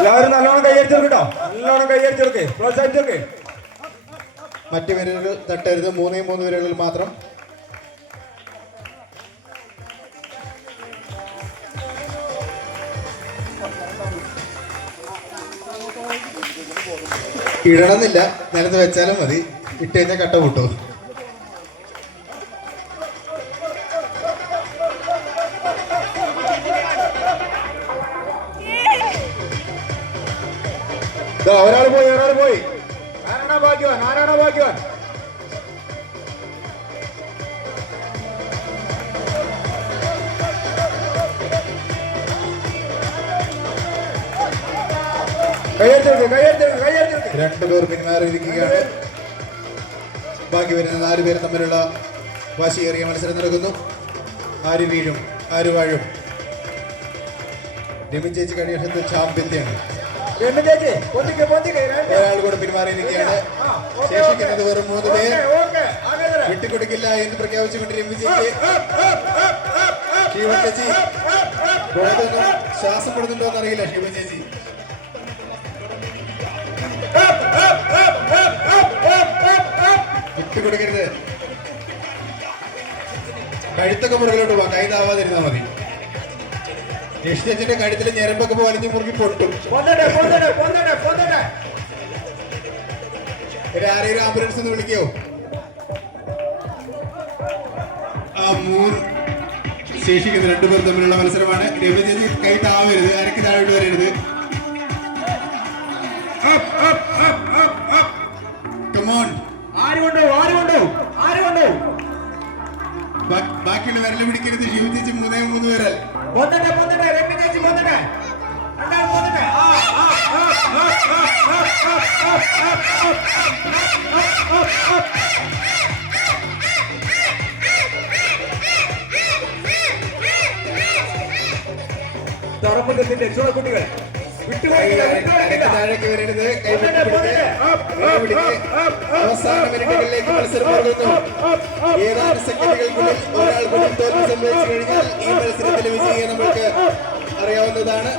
എല്ലാവരും നല്ലോണം കൈയടിച്ചെടുക്കട്ടോ നല്ലോണം കൈയടിച്ചെടുക്കേ പ്രോത്സാഹിച്ചെടുക്കേ മറ്റു വിരലുകൾ തട്ടരുത്. മൂന്നേ മൂന്ന് വിരലുകൾ മാത്രം. ഇടണമെന്നില്ല. നിലത്ത് വെച്ചാലും മതി. ഇട്ട് കഴിഞ്ഞാൽ കട്ട പൊട്ടു. ഒരാൾ പോയി ഒരാൾ പോയി. ആരാണോ ഭാഗ്യവാൻ ആരാണോ ഭാഗ്യവാൻ? രണ്ടു പേർ പിന്മാറിയിരിക്കുകയാണ്. ബാക്കി വരുന്ന നാലു പേർ തമ്മിലുള്ള വാശിയേറിയ മത്സരം നടക്കുന്നു. ആര് വീഴും ആര് വാഴും? രമി ചേച്ചി കഴിഞ്ഞ വർഷത്തെ ഒരാൾ കൂടെ പിന്മാറി നിൽക്കുകയാണ് ശേഷിക്കുന്നത് വെറും മൂന്ന് പേർ വിട്ടുകൊടുക്കില്ല എന്ന് പ്രഖ്യാപിച്ചുകൊണ്ട് രമിജിക്ക് ശിവചേച്ചി ശ്വാസം കൊടുക്കുന്നുണ്ടോ എന്നറിയില്ല ശിവചേച്ചി വിട്ടുകൊടുക്കരുത് കഴുത്തൊക്കെ മുറികളോട്ട് പോവാം കൈതാവാതിരുന്നാൽ മതി രക്ഷി ചേച്ചിന്റെ കഴുത്തിൽ ഞരമ്പൊക്കെ വലിഞ്ഞ് മുറുകി പൊട്ടും. ആരെങ്കിലും ആംബുലൻസ് ഒന്ന് വിളിക്കോ? മൂന്ന് ശേഷിക്കുന്ന. രണ്ടുപേർ തമ്മിലുള്ള മത്സരമാണ്. രവി ചേച്ചി കൈ താവരുത് അരക്ക് താഴോട്ട് വരരുത്. ബാക്കിയുള്ള വിരൽ പിടിക്കരുത് ശിവ മൂന്നേ മൂന്ന് വിരൽ പൊന്നട്ടെ പൊന്നട്ടെ രമ്യ ചേച്ചി പൊന്നട്ടെ എന്താണ് പൊന്നട്ടെ താഴേക്ക് വരരുത് കൈ പിടിക്ക്. വിരൽ പിടിക്ക്. അവസാന മിനിറ്റുകളിലേക്ക് മത്സരം പോകുന്നു ഏതാനും സെക്കൻഡുകൾക്കുള്ളിൽ ഒരാൾ കൂടി തോൽവി സംഭവിച്ചു കഴിഞ്ഞാൽ ഈ മത്സരത്തിലെ വിജയിയെ നമുക്ക് അറിയാവുന്നതാണ്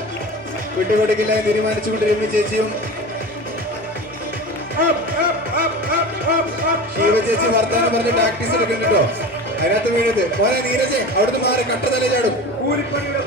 വിട്ടുകൊടുക്കില്ല എന്ന് തീരുമാനിച്ചുകൊണ്ട് രമ്യ ചേച്ചിയും ശിവ ചേച്ചി വർത്താനം പറഞ്ഞ് പ്രാക്ടീസ് എടുക്കുന്നുണ്ടോ അതിനകത്ത് വീഴുന്നത് മോനെ നീരജെ അവിടുന്ന് മാറി കട്ട തല ചാടും കൂലിപ്പണിയുടെ